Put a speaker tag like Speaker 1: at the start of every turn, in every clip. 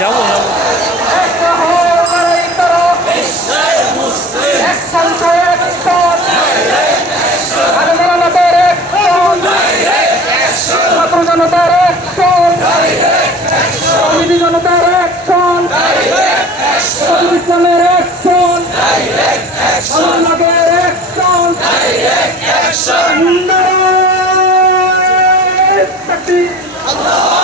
Speaker 1: যাব যাব
Speaker 2: একটা হও লড়াই করো Action to action! আন্দোলনতার action! ছাত্র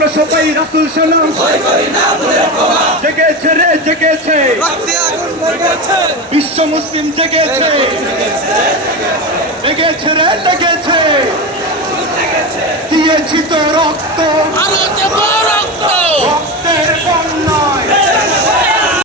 Speaker 2: আমরা সবাই রাসুল সালাম জেগেছে রে জেগেছে। বিশ্ব মুসলিম জেগেছে। জেগেছে রে জেগেছে। দিয়েছি তো রক্ত।